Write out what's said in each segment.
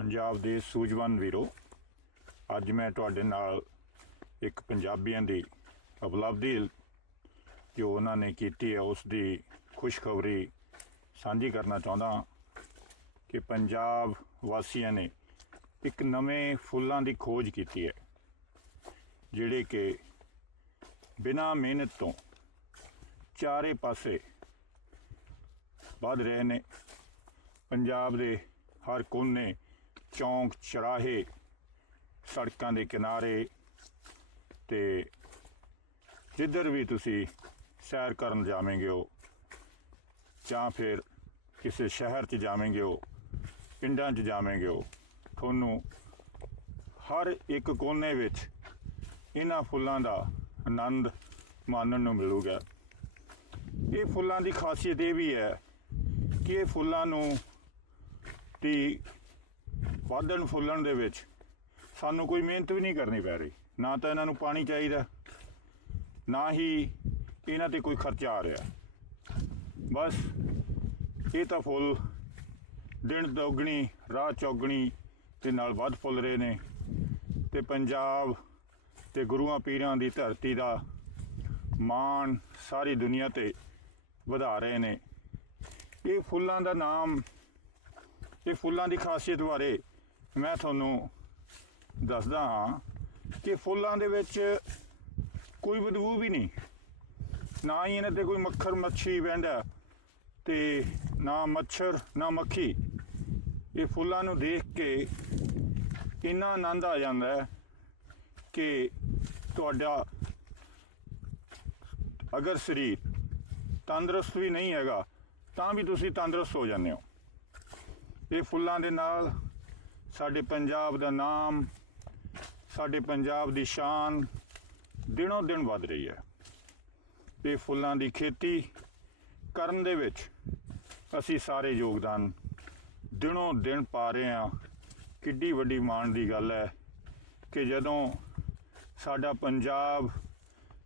ਪੰਜਾਬ ਦੇ ਸੂਝਵਾਨ ਵੀਰੋ, ਅੱਜ ਮੈਂ ਤੁਹਾਡੇ ਨਾਲ ਇੱਕ ਪੰਜਾਬੀਆਂ ਦੀ ਉਪਲਬਧੀ ਜੋ ਉਹਨਾਂ ਨੇ ਕੀਤੀ ਹੈ ਉਸ ਦੀ ਖੁਸ਼ਖਬਰੀ ਸਾਂਝੀ ਕਰਨਾ ਚਾਹੁੰਦਾ ਕਿ ਪੰਜਾਬ ਵਾਸੀਆਂ ਨੇ ਇੱਕ ਨਵੇਂ ਫੁੱਲਾਂ ਦੀ ਖੋਜ ਕੀਤੀ ਹੈ, ਜਿਹੜੇ ਕਿ ਬਿਨਾਂ ਮਿਹਨਤ ਤੋਂ ਚਾਰੇ ਪਾਸੇ ਵੱਧ ਰਹੇ ਨੇ। ਪੰਜਾਬ ਦੇ ਹਰ ਕੋਨੇ ਚੌਂਕ ਚਰਾਹੇ ਸੜਕਾਂ ਦੇ ਕਿਨਾਰੇ ਤੇ ਜਿੱਧਰ ਵੀ ਤੁਸੀਂ ਸੈਰ ਕਰਨ ਜਾਵੇਂਗੇ ਹੋ ਜਾਂ ਫਿਰ ਕਿਸੇ ਸ਼ਹਿਰ 'ਚ ਜਾਵੇਂਗੇ ਹੋ ਪਿੰਡਾਂ 'ਚ ਜਾਵੇਂਗੇ ਹੋ ਤੁਹਾਨੂੰ ਹਰ ਇੱਕ ਕੋਨੇ ਵਿੱਚ ਇਹਨਾਂ ਫੁੱਲਾਂ ਦਾ ਆਨੰਦ ਮਾਣਨ ਨੂੰ ਮਿਲੂਗਾ। ਇਹ ਫੁੱਲਾਂ ਦੀ ਖਾਸੀਅਤ ਇਹ ਵੀ ਹੈ ਕਿ ਇਹ ਫੁੱਲਾਂ ਨੂੰ ਦੀ ਵਧਣ ਫੁੱਲਣ ਦੇ ਵਿੱਚ ਸਾਨੂੰ ਕੋਈ ਮਿਹਨਤ ਵੀ ਨਹੀਂ ਕਰਨੀ ਪੈ ਰਹੀ। ਨਾ ਤਾਂ ਇਹਨਾਂ ਨੂੰ ਪਾਣੀ ਚਾਹੀਦਾ, ਨਾ ਹੀ ਇਹਨਾਂ ਤੇ ਕੋਈ ਖਰਚਾ ਆ ਰਿਹਾ। ਬਸ ਇਹ ਤਾਂ ਫੁੱਲ ਦਿਨ ਦੋਗਣੀ ਰਾਤ ਚੌਗਣੀ ਦੇ ਨਾਲ ਵੱਧ ਫੁੱਲ ਰਹੇ ਨੇ ਤੇ ਪੰਜਾਬ ਤੇ ਗੁਰੂਆਂ ਪੀਰਾਂ ਦੀ ਧਰਤੀ ਦਾ ਮਾਣ ਸਾਰੀ ਦੁਨੀਆ ਤੇ ਵਧਾ ਰਹੇ ਨੇ। ਇਹ ਫੁੱਲਾਂ ਦਾ ਨਾਮ, ਇਹ ਫੁੱਲਾਂ ਦੀ ਖਾਸੀਅਤ ਬਾਰੇ ਮੈਂ ਤੁਹਾਨੂੰ ਦੱਸਦਾ ਹਾਂ ਕਿ ਫੁੱਲਾਂ ਦੇ ਵਿੱਚ ਕੋਈ ਬਦਬੂ ਵੀ ਨਹੀਂ। ਨਾ ਹੀ ਇਹਨਾਂ ਤੇ ਕੋਈ ਮੱਖਰ ਮੱਛੀ ਬਹਿੰਦਾ ਤੇ ਨਾ ਮੱਛਰ, ਨਾ ਮੱਖੀ। ਇਹ ਫੁੱਲਾਂ ਨੂੰ ਦੇਖ ਕੇ ਇੰਨਾ ਆਨੰਦ ਆ ਜਾਂਦਾ ਹੈ ਕਿ ਤੁਹਾਡਾ ਅਗਰ ਸਰੀਰ ਤੰਦਰੁਸਤ ਵੀ ਨਹੀਂ ਹੈਗਾ, ਤਾਂ ਵੀ ਤੁਸੀਂ ਤੰਦਰੁਸਤ ਹੋ ਜਾਂਦੇ ਹੋ। ਇਹ ਫੁੱਲਾਂ ਦੇ ਨਾਲ ਸਾਡੇ ਪੰਜਾਬ ਦਾ ਨਾਮ, ਸਾਡੇ ਪੰਜਾਬ ਦੀ ਸ਼ਾਨ ਦਿਨੋਂ ਦਿਨ ਵੱਧ ਰਹੀ ਹੈ। ਇਹ ਫੁੱਲਾਂ ਦੀ ਖੇਤੀ ਕਰਨ ਦੇ ਵਿੱਚ ਅਸੀਂ ਸਾਰੇ ਯੋਗਦਾਨ ਦਿਨੋਂ ਦਿਨ ਪਾ ਰਹੇ ਹਾਂ। ਕਿੱਡੀ ਵੱਡੀ ਮਾਣ ਦੀ ਗੱਲ ਹੈ ਕਿ ਜਦੋਂ ਸਾਡਾ ਪੰਜਾਬ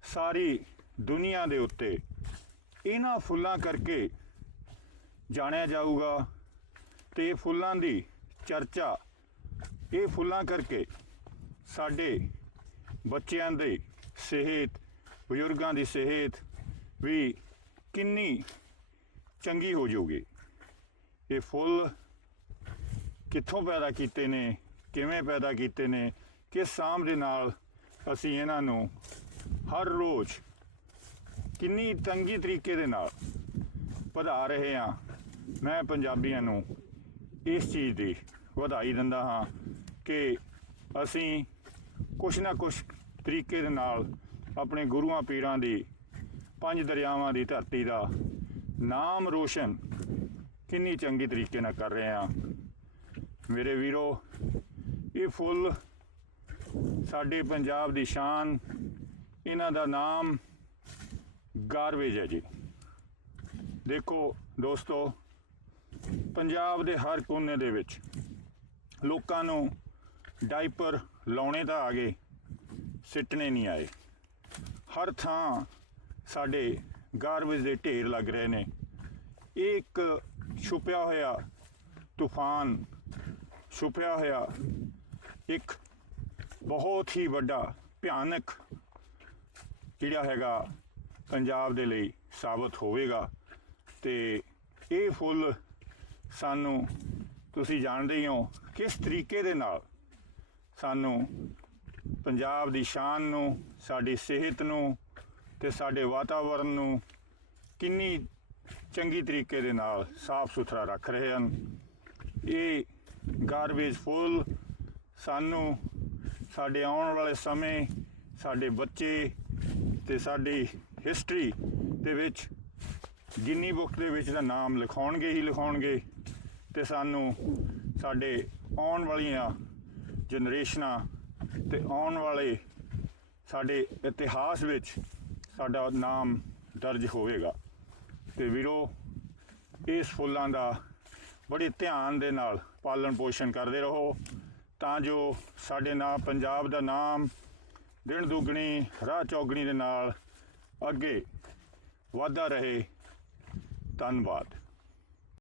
ਸਾਰੀ ਦੁਨੀਆ ਦੇ ਉੱਤੇ ਇਹਨਾਂ ਫੁੱਲਾਂ ਕਰਕੇ ਜਾਣਿਆ ਜਾਊਗਾ ਤੇ ਇਹ ਫੁੱਲਾਂ ਦੀ ਚਰਚਾ ਇਹ ਫੁੱਲਾਂ ਕਰਕੇ ਸਾਡੇ ਬੱਚਿਆਂ ਦੀ ਸਿਹਤ, ਬਜ਼ੁਰਗਾਂ ਦੀ ਸਿਹਤ ਵੀ ਕਿੰਨੀ ਚੰਗੀ ਹੋ ਜਾਊਗੀ। ਇਹ ਫੁੱਲ ਕਿੱਥੋਂ ਪੈਦਾ ਕੀਤੇ ਨੇ, ਕਿਵੇਂ ਪੈਦਾ ਕੀਤੇ ਨੇ, ਕਿਸ ਸਾਮ ਦੇ ਨਾਲ ਅਸੀਂ ਇਹਨਾਂ ਨੂੰ ਹਰ ਰੋਜ਼ ਕਿੰਨੀ ਤੰਗੀ ਤਰੀਕੇ ਦੇ ਨਾਲ ਵਧਾ ਰਹੇ ਹਾਂ। ਮੈਂ ਪੰਜਾਬੀਆਂ ਨੂੰ ਇਸ ਚੀਜ਼ ਦੀ ਵਧਾਈ ਦਿੰਦਾ ਹਾਂ। ਕਿ ਅਸੀਂ ਕੁਛ ਨਾ ਕੁਛ ਤਰੀਕੇ ਦੇ ਨਾਲ ਆਪਣੇ ਗੁਰੂਆਂ ਪੀਰਾਂ ਦੀ, ਪੰਜ ਦਰਿਆਵਾਂ ਦੀ ਧਰਤੀ ਦਾ ਨਾਮ ਰੋਸ਼ਨ ਕਿੰਨੀ ਚੰਗੀ ਤਰੀਕੇ ਨਾਲ ਕਰ ਰਹੇ ਹਾਂ। ਮੇਰੇ ਵੀਰੋ, ਇਹ ਫੁੱਲ ਸਾਡੇ ਪੰਜਾਬ ਦੀ ਸ਼ਾਨ, ਇਹਨਾਂ ਦਾ ਨਾਮ ਗਾਰਵੇਜ ਹੈ ਜੀ। ਦੇਖੋ ਦੋਸਤੋ, ਪੰਜਾਬ ਦੇ ਹਰ ਕੋਨੇ ਦੇ ਵਿੱਚ ਲੋਕਾਂ ਨੂੰ ਡਾਈਪਰ ਲਾਉਣੇ ਤਾਂ ਆ ਗਏ, ਸਿੱਟਣੇ ਨਹੀਂ ਆਏ। ਹਰ ਥਾਂ ਸਾਡੇ ਗਾਰਬੇਜ ਦੇ ਢੇਰ ਲੱਗ ਰਹੇ ਨੇ। ਇਹ ਇੱਕ ਛੁਪਿਆ ਹੋਇਆ ਤੂਫਾਨ, ਛੁਪਿਆ ਹੋਇਆ ਇੱਕ ਬਹੁਤ ਹੀ ਵੱਡਾ ਭਿਆਨਕ ਜਿਹੜਾ ਹੈਗਾ ਪੰਜਾਬ ਦੇ ਲਈ ਸਾਬਤ ਹੋਵੇਗਾ। ਤੇ ਇਹ ਫੁੱਲ ਸਾਨੂੰ ਤੁਸੀਂ ਜਾਣਦੇ ਹੀ ਹੋ ਕਿਸ ਤਰੀਕੇ ਦੇ ਨਾਲ ਸਾਨੂੰ ਪੰਜਾਬ ਦੀ ਸ਼ਾਨ ਨੂੰ, ਸਾਡੀ ਸਿਹਤ ਨੂੰ ਤੇ ਸਾਡੇ ਵਾਤਾਵਰਣ ਨੂੰ ਕਿੰਨੀ ਚੰਗੀ ਤਰੀਕੇ ਦੇ ਨਾਲ ਸਾਫ਼ ਸੁਥਰਾ ਰੱਖ ਰਹੇ ਹਨ। ਇਹ ਗਾਰਬੇਜ ਫੁੱਲ ਸਾਨੂੰ ਸਾਡੇ ਆਉਣ ਵਾਲੇ ਸਮੇਂ, ਸਾਡੇ ਬੱਚੇ ਤੇ ਸਾਡੀ ਹਿਸਟਰੀ ਦੇ ਵਿੱਚ ਗਿੰਨੀ ਬੁੱਕ ਦੇ ਵਿੱਚ ਦਾ ਨਾਮ ਲਿਖਾਉਣਗੇ ਹੀ ਲਿਖਾਉਣਗੇ ਤੇ ਸਾਨੂੰ ਸਾਡੇ ਆਉਣ ਵਾਲੀਆਂ ਜਨਰੇਸ਼ਨਾਂ ਤੇ ਆਉਣ ਵਾਲੇ ਸਾਡੇ ਇਤਿਹਾਸ ਵਿੱਚ ਸਾਡਾ ਨਾਮ ਦਰਜ ਹੋਵੇਗਾ। ਤੇ ਵੀਰੋ, ਇਸ ਫੁੱਲਾਂ ਦਾ ਬੜੇ ਧਿਆਨ ਦੇ ਨਾਲ ਪਾਲਣ ਪੋਸ਼ਣ ਕਰਦੇ ਰਹੋ, ਤਾਂ ਜੋ ਸਾਡੇ ਨਾਂ ਪੰਜਾਬ ਦਾ ਨਾਮ ਦਿਨ ਦੁਗਣੀ, ਰਾਹ ਚੌਗਣੀ ਦੇ ਨਾਲ ਅੱਗੇ ਵਧਦਾ ਰਹੇ। ਧੰਨਵਾਦ।